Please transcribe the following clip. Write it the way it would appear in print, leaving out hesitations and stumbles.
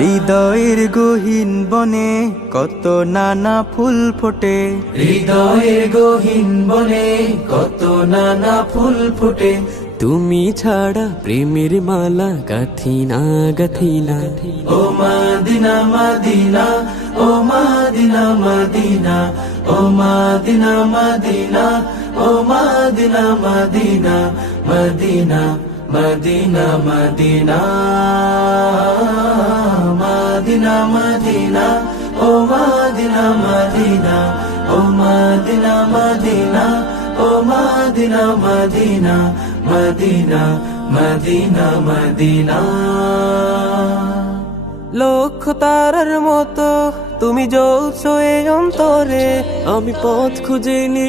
হৃদয়ের গহীন বনে কত নানা ফুল ফোটে, হৃদয়ের গহীন বনে কত নানা ফুল ফোটে। তুমি ছাড়া প্রেমের মালা গাথি না গাথি না। ও মদিনা মদিনা, ও মদিনা মদিনা, ও মদিনা মদিনা, ও মদিনা মদিনা, মদিনা মদিনা মদিনা, মদিনা মদিনা, ও মদিনা মদিনা, ও মদিনা মদিনা, ও মদিনা মদিনা, মদিনা মদিনা মদিনা। লক্ষ তারার মতো তুমি জ্বলছো এ অন্তরে, আমি পথ খুঁজে নি